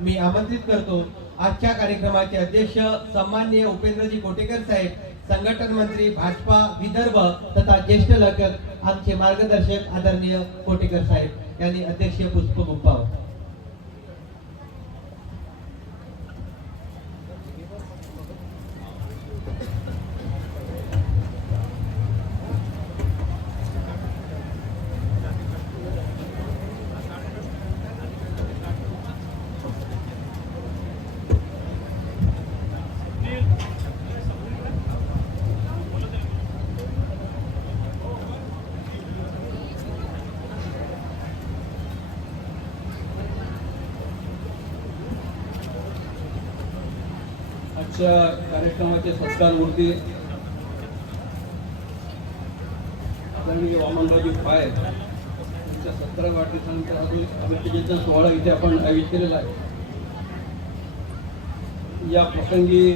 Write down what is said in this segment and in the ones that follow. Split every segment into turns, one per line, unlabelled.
मी आमंत्रित करतो. आजच्या कार्यक्रमाचे अध्यक्ष सन्मान्य उपेंद्रजी कोटेकर साहेब संघटन मंत्री भाजपा विदर्भ तथा ज्येष्ठ लेखक आमचे मार्गदर्शक आदरणीय कोटेकर साहेब यांनी अध्यक्षीय पुष्प गुंपावं
आजच्या कार्यक्रमाचे सत्कार मूर्ती आदरणीय वामनरावजी फाय यांच्या सत्तरा वाढदिवसानंतर अजून अभिषेकाचा सोहळा इथे आपण आयोजित केलेला आहे. या प्रसंगी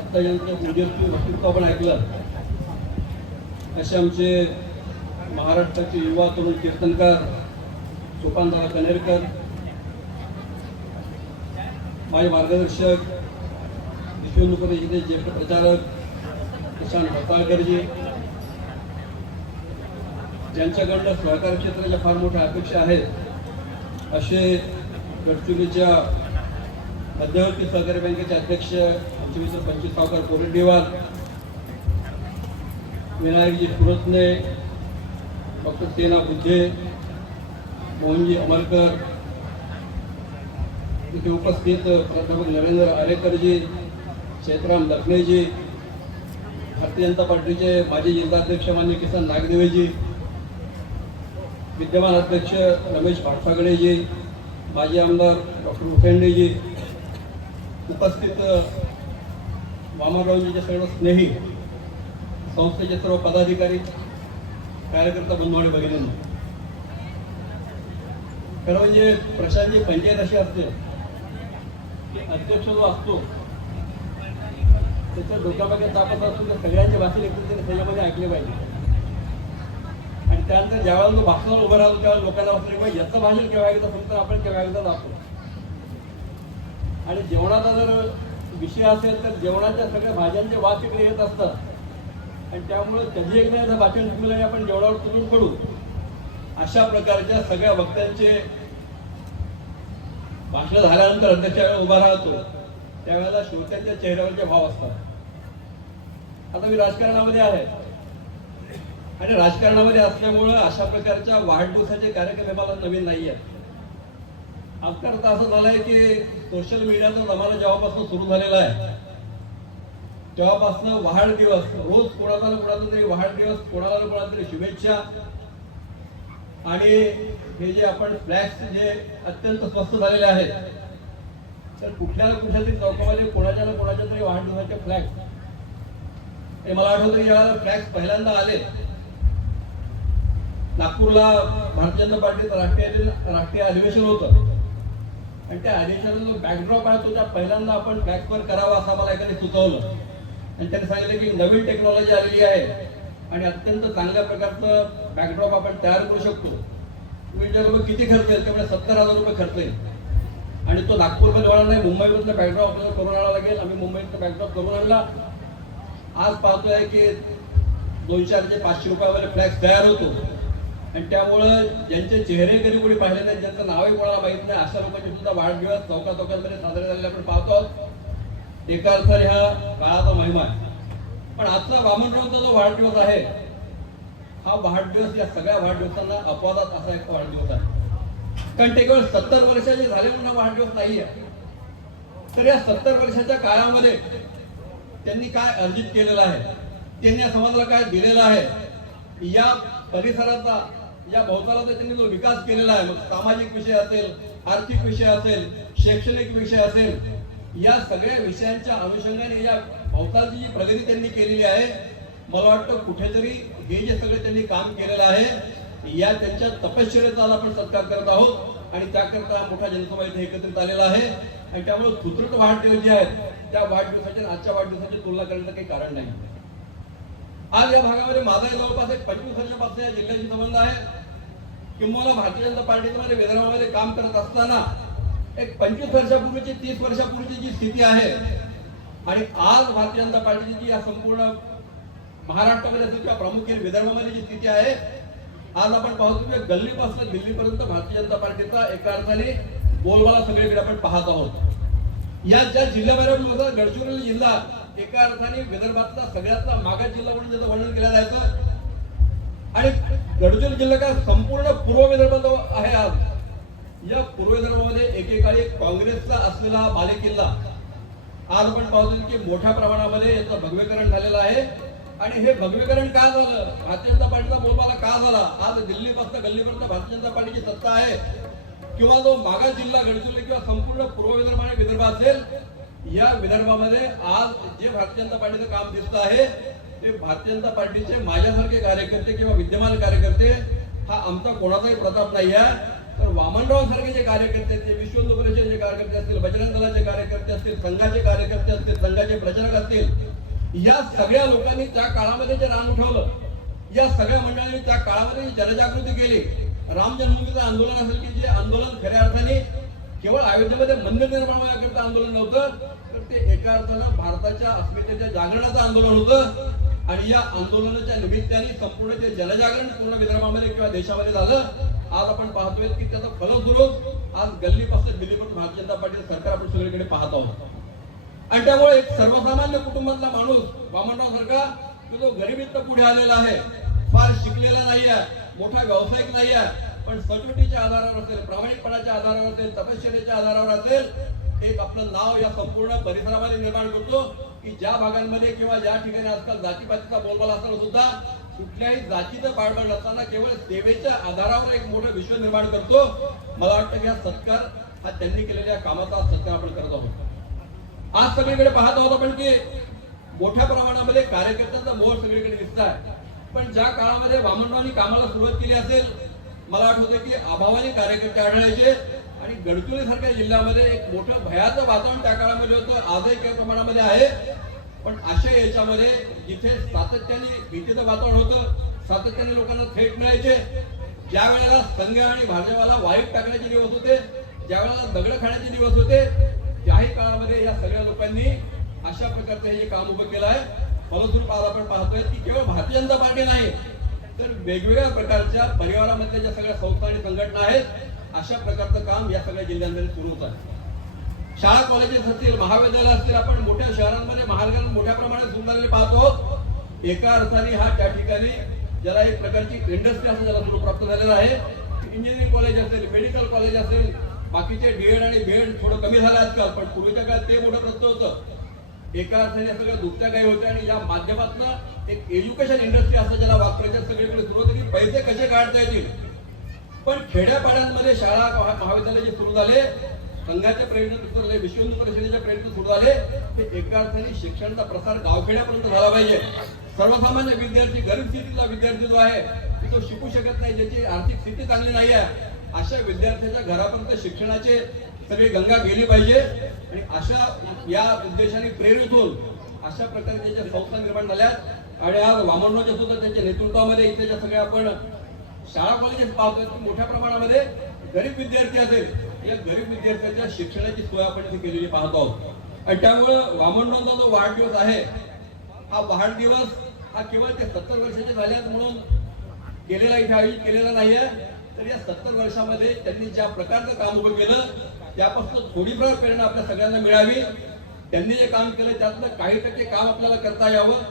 आत्ता यांचं पूजेचं वक्तृत्व आपण ऐकलं. असे आमचे महाराष्ट्राचे युवा तरुण कीर्तनकार सोपानदादा कनेरकर माझे मार्गदर्शक यशवंत परिषदे ज्येष्ठ प्रचारक किसान होताळकरजी ज्यांच्याकडनं सहकार क्षेत्राच्या फार मोठ्या अपेक्षा आहेत असे गडचिरोलीच्या मध्यवर्ती सहकारी बँकेचे अध्यक्ष आमचे मित्र पंचवीस सावकार कोरेडेवाल विनायकजी सुरतने डॉक्टर सेना बुद्धे मोहनजी अमरकर इथे उपस्थित प्राध्यापक नरेंद्र आरेकरजी चैत्राम लखनेजी भारतीय जनता पार्टीचे माजी जिल्हाध्यक्ष मान्य किसन नागदेवेजी विद्यमान अध्यक्ष रमेश भाटसागडेजी माजी आमदार डॉक्टर उफेंडेजी उपस्थित वामनरावजीचे सर्व स्नेही संस्थेचे सर्व पदाधिकारी कार्यकर्ता बंधू भगिनींना. खरं म्हणजे प्रशासनाची पंचायत अशी असते की अध्यक्ष जो असतो त्याच्या डोक्यामध्ये तापत असतो त्या सगळ्यांचे भाषण एकूण त्याने त्याच्यामध्ये ऐकले पाहिजे. आणि त्यानंतर ज्यावेळेला तो भाषणावर उभा राहतो त्यावेळेला लोकांना वाचले पाहिजे याचं भाषण केव्हा एकदा फक्त आपण केव्हा एकदा जातो आणि जेवणाचा जर विषय असेल तर जेवणाच्या सगळ्या भाज्यांचे वास इकडे येत असतात. आणि त्यामुळे कधी एकदा याचं भाषण चुकलं आणि आपण जेवणावर तुटून पडू. अशा प्रकारच्या सगळ्या वक्त्यांचे भाषण झाल्यानंतर अध्यक्ष ज्यावेळेला उभा राहतो. त्यावेळेला श्रोत्यांच्या चेहऱ्यावरचे भाव असतात. आता मी राजकारणामध्ये आहे. आणि राजकारणामध्ये असल्यामुळं अशा प्रकारच्या वाढदिवसाचे कार्यक्रम मला नवीन नाही आहेत. आजकाल तर असं झालंय की सोशल मीडियाचा जमाना जेव्हापासून सुरू झालेला आहे तेव्हापासून वाढदिवस रोज कोणाला ना कोणाचा तरी वाढदिवस कोणाला ना कोणाला तरी शुभेच्छा. आणि हे जे आपण फ्लॅक्स जे अत्यंत स्वस्त झालेले आहेत तर कुठल्या ना कुठल्या तरी चौकामध्ये कोणाच्या ना कोणाच्या तरी वाढदिवसाचे फ्लॅग हे मला आठवतं की यावेळेला फ्लॅग्स पहिल्यांदा आले. नागपूरला भारतीय जनता पार्टीचं राष्ट्रीय राष्ट्रीय अधिवेशन होतं. आणि त्या अधिवेशनाचा जो बॅकड्रॉप आहे तो त्या पहिल्यांदा आपण फ्लॅगवर करावा असं मला एकाने सुचवलं. आणि त्यांनी सांगितलं की नवीन टेक्नॉलॉजी आलेली आहे. आणि अत्यंत चांगल्या प्रकारचं बॅकड्रॉप आपण तयार करू शकतो. मी विचारलं किती खर्च येईल? त्यामुळे सत्तर हजार रुपये खर्च येईल. आणि तो नागपूरमध्ये होणार नाही. मुंबईमधलं बॅकड्रॉप आपल्याला करून आणावा लागेल. आम्ही मुंबईतलं बॅकड्रॉप करून आणला. आज पाहतोय की दोनशे ते पाचशे रुपयावर फ्लॅक्स तयार होतो. आणि त्यामुळं ज्यांचे चेहरे कधी कोणी पाहिले नाही ज्यांचं नावही कोणाला माहीत नाही अशा लोकांचे सुद्धा वाढदिवस चौका चौकांमध्ये साजरे झालेले आपण पाहतो. एका अर्थाने हा काळाचा महिमा आहे. पण आजचा वामनरावचा जो वाढदिवस आहे हा वाढदिवस या सगळ्या वाढदिवसांना अपवादात असा एक वाढदिवस आहे. कारण ते केवळ सत्तर वर्षाचे झाले म्हणून हा वाढदिवस नाही आहे. तर या सत्तर वर्षाच्या काळामध्ये त्यांनी काय अर्जित केलेलं आहे? त्यांनी या समाजाला काय दिलेलं आहे? या परिसराचा या भौतालाचा त्यांनी जो विकास केलेला आहे मग सामाजिक विषय असेल आर्थिक विषय असेल शैक्षणिक विषय असेल या सगळ्या विषयांच्या अनुषंगाने या भौतालची जी प्रगती त्यांनी केलेली आहे मला वाटतं कुठेतरी हे जे सगळे त्यांनी काम केलेलं आहे या त्यांच्या तपश्चर्याचा आपण सत्कार करत आहोत. आणि त्याकरता मोठा जनसभा इथे एकत्रित आलेला आहे. आणि त्यामुळे सुदृढ वाढदिवस जे आहेत त्या वाढदिवसाच्या आजच्या वाढदिवसाची तुलना करण्याचं काही कारण नाही. आज या भागामध्ये माझा जवळपास एक पंचवीस वर्षापासून या जिल्ह्याशी संबंध आहे. किंवा भारतीय जनता पार्टीमध्ये म्हणजे विदर्भामध्ये काम करत असताना एक पंचवीस वर्षापूर्वीची तीस वर्षापूर्वीची जी स्थिती आहे आणि आज भारतीय जनता पार्टीची जी या संपूर्ण महाराष्ट्रामध्ये असेल किंवा प्रामुख्याने विदर्भामध्ये जी स्थिती आहे आज आपण पाहतो की गल्लीपासून दिल्लीपर्यंत भारतीय जनता पार्टीचा एका अर्थाने बोलबाला सगळीकडे आपण पाहत आहोत. या ज्या जिल्ह्याबाहेर गडचिरोली जिल्हा एका अर्थाने विदर्भातला सगळ्यातला मागास जिल्हा म्हणून त्याचं वर्णन केलं जायचं. आणि गडचिरोली जिल्हा का संपूर्ण पूर्व विदर्भात आहे आज. या पूर्व विदर्भामध्ये एकेकाळी काँग्रेसचा असलेला हा बालेकिल्ला. आज आपण पाहतो की मोठ्या प्रमाणामध्ये याचं भगवेकरण झालेलं आहे. आणि हे भगवीकरण का झालं? भारतीय जनता पार्टीचा बोलबाला का झाला? आज दिल्लीपासून गल्लीपर्यंत भारतीय जनता पार्टीची सत्ता आहे. किंवा जो मागास जिल्हा गडचिरोली किंवा संपूर्ण पूर्व विदर्भ आणि विदर्भ असेल या विदर्भामध्ये आज जे भारतीय जनता पार्टीचं काम दिसत आहे ते भारतीय जनता पार्टीचे माझ्यासारखे कार्यकर्ते किंवा विद्यमान कार्यकर्ते हा आमचा कोणाचाही प्रताप नाही आहे. तर वामनराव सारखे जे कार्यकर्ते आहेत, ते विश्व हिंदू परिषदेचे कार्यकर्ते असतील बजरंग दलाचे कार्यकर्ते असतील संघाचे कार्यकर्ते असतील संघाचे प्रचारक असतील या सगळ्या लोकांनी त्या काळामध्ये जे रान उठवलं या सगळ्या मंडळांनी त्या काळामध्ये जनजागृती केली राम जन्मभूमीचं आंदोलन असेल की जे आंदोलन खऱ्या अर्थाने केवळ अयोध्येमध्ये मंदिर निर्माण करता आंदोलन नव्हतं तर ते एका अर्थानं भारताच्या अस्मितेच्या जागरणाचं आंदोलन होतं. आणि या आंदोलनाच्या निमित्ताने संपूर्ण ते जनजागरण पूर्ण विदर्भामध्ये किंवा देशामध्ये झालं. आज आपण पाहतोय की त्याचं फलस्वरूप आज गल्लीपासून दिल्लीपर्यंत भारतीय जनता पार्टी सरकार आपण सगळीकडे पाहत आहोत. आणि त्यामुळे एक सर्वसामान्य कुटुंबातला माणूस वामनराव सारखा की जो गरिबीत पुढे आलेला आहे फार शिकलेला नाही आहे मोठा व्यावसायिक नाही आहे पण सचोटीच्या आधारावर असेल प्रामाणिकपणाच्या आधारावर असेल तपश्चर्याच्या आधारावर असेल एक आपलं नाव या संपूर्ण परिसरामध्ये निर्माण करतो की ज्या भागांमध्ये किंवा ज्या ठिकाणी आजकाल जातीपातीचा बोलबाला असताना सुद्धा कुठल्याही जातीचं पाळबळ नसताना केवळ सेवेच्या आधारावर एक मोठं विश्व निर्माण करतो. मला वाटतं की हा सत्कार हा त्यांनी केलेल्या कामाचा सत्कार आपण करत आहोत. आज सगळीकडे पाहत आहोत आपण की मोठ्या प्रमाणामध्ये कार्यकर्त्यांचा मोह सगळीकडे दिसत आहे पण ज्या काळामध्ये वामनरावांनी कामाला सुरुवात केली असेल मला आठवतं की अभावाने कार्यकर्ते आढळायचे आणि गडचिरोली सारख्या जिल्ह्यामध्ये एक मोठं भयाचं वातावरण त्या काळामध्ये होतं. आजही काही प्रमाणामध्ये आहे. पण अशा याच्यामध्ये जिथे सातत्याने भीतीचं वातावरण होतं सातत्याने लोकांना थेट मिळायचे. ज्या वेळेला संघ आणि भाजपाला वाईट टाकण्याचे दिवस होते ज्या वेळेला दगड खाण्याचे दिवस होते काही काळामध्ये या सगळ्या लोकांनी अशा प्रकारचं हे काम उभं केलं आहे फलस्वरूप आज आपण पाहतोय की केवळ भारतीय जनता पार्टी नाही तर वेगवेगळ्या प्रकारच्या परिवारामधल्या ज्या सगळ्या संस्था आणि संघटना आहेत अशा प्रकारचं काम या सगळ्या जिल्ह्यांमध्ये सुरू होत आहे. शाळा कॉलेजेस असतील महाविद्यालय असतील आपण मोठ्या शहरांमध्ये महानगरात मोठ्या प्रमाणात सुरू पाहतो. एका अर्थाने हा त्या ठिकाणी ज्याला एक प्रकारची इंडस्ट्री असं ज्याला स्वरूप प्राप्त झालेला आहे. इंजिनिअरिंग कॉलेज असेल मेडिकल कॉलेज असेल बाकीचे डीएड आणि बीएड थोडं कमी झालं आजकाल पण पूर्वीच्या काळात ते मोठं प्रश्न होतं. एका अर्थाने सगळं दुखत्या काही होत्या आणि या माध्यमातून एक एज्युकेशन इंडस्ट्री असं ज्याला वापरायचं सगळीकडे सुरू होतं की पैसे कसे काढता येतील. पण खेड्यापाड्यांमध्ये शाळा महाविद्यालय जे सुरू झाले संघाचे प्रयत्न सुरू झाले विश्व हिंदू परिषदेचे प्रयत्न सुरू झाले ते एका अर्थाने शिक्षणाचा प्रसार गावखेड्यापर्यंत झाला पाहिजे. सर्वसामान्य विद्यार्थी गरीब स्थितीतला विद्यार्थी जो आहे तो शिकू शकत नाही ज्याची आर्थिक स्थिती चांगली नाही आहे अशा विद्यार्थ्याच्या घरापर्यंत शिक्षणाचे सगळी गंगा गेली पाहिजे. आणि अशा या उद्देशाने प्रेरित होऊन अशा प्रकारे त्याच्या संस्था निर्माण झाल्या आणि आज वामनरावच्या सुद्धा त्यांच्या नेतृत्वामध्ये इथे ज्या सगळ्या आपण शाळा कॉलेजेस पाहतो मोठ्या प्रमाणामध्ये गरीब विद्यार्थी असेल या गरीब विद्यार्थ्यांच्या शिक्षणाची सोय आपण इथे केलेली पाहतो आहोत. आणि त्यामुळं वामनरावचा जो वाढदिवस आहे हा वाढदिवस हा केवळ ते सत्तर वर्षाचे झाल्यात म्हणून केलेला इथे आयोजित केलेला नाहीये. तर या सत्तर वर्षामध्ये त्यांनी ज्या प्रकारचं काम उभं केलं त्यापासून थोडीफार प्रेरणा आपल्या सगळ्यांना मिळावी. त्यांनी जे काम केलं त्यातलं काही टक्के काम आपल्याला करता यावं.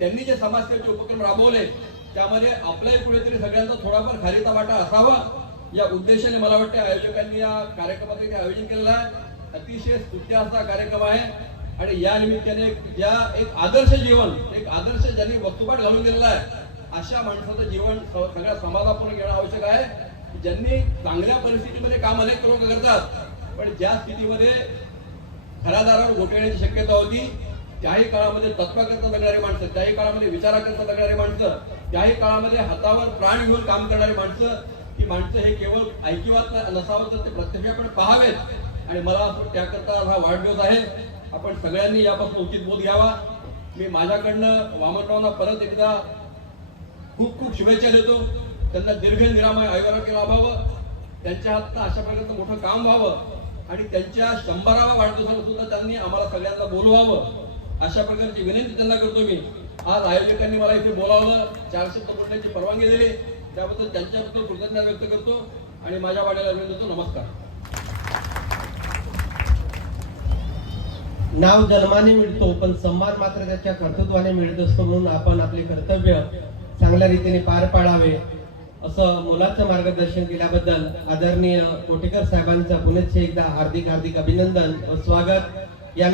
त्यांनी जे समाजसेवेचे उपक्रम राबवले त्यामध्ये आपल्याही कुठेतरी सगळ्यांचा थोडाफार खालीचा वाटा असावा. या उद्देशाने मला वाटतं आयोजकांनी या कार्यक्रमाचं आयोजन केलेलं आहे. अतिशय स्तुत्य असा कार्यक्रम आहे. आणि या निमित्ताने ज्या एक आदर्श जीवन एक आदर्श ज्यांनी वस्तुपाठ घालून दिलेला आहे अशा माणसाचं जीवन सगळ्या समाजापुढे घेणं आवश्यक आहे. ज्यांनी चांगल्या परिस्थितीमध्ये काम अनेक लोक करतात पण ज्या स्थितीमध्ये घरादारावर घोटाळण्याची शक्यता होती त्याही काळामध्ये तत्वाकरता जगणारी माणसं त्याही काळामध्ये विचाराकरता जगणारी माणसं त्याही काळामध्ये हातावर प्राण घेऊन काम करणारी माणसं ही माणसं हे केवळ ऐकिवात नसावं तर ते प्रत्यक्षपणे पाहावेत. आणि मला असं त्याकरता हा वाढदिवस आहे. आपण सगळ्यांनी यापासून उचित बोध घ्यावा. मी माझ्याकडनं वामनरावांना परत एकदा खूप खूप शुभेच्छा देतो. त्यांना दीर्घ निरामय आयुरारोग्य लाभावं त्यांच्या हातनं अशा प्रकारचं मोठं काम व्हावं. आणि त्यांच्या शंभरावा वाढदिवसाला सुद्धा त्यांनी आम्हाला सगळ्यांना बोलवावं. अशा प्रकारची विनंती त्यांना करतो मी. आज आयोजकांनी मला इथे बोलावलं. चार शब्द बोलण्याची परवानगी दिली. त्याबद्दल त्यांच्याबद्दल कृतज्ञता व्यक्त करतो. आणि माझ्या वाड्याला विनंती करतो नमस्कार.
नाव जन्माने मिळतो पण सन्मान मात्र त्याच्या कर्तृत्वाने मिळत असतो म्हणून आपण आपले कर्तव्य चांगल्या रीतीने पार पाडावे असं मुलाचं मार्गदर्शन केल्याबद्दल आदरणीय कोटेकर साहेबांचं पुनश्च एकदा हार्दिक हार्दिक अभिनंदन व स्वागत. या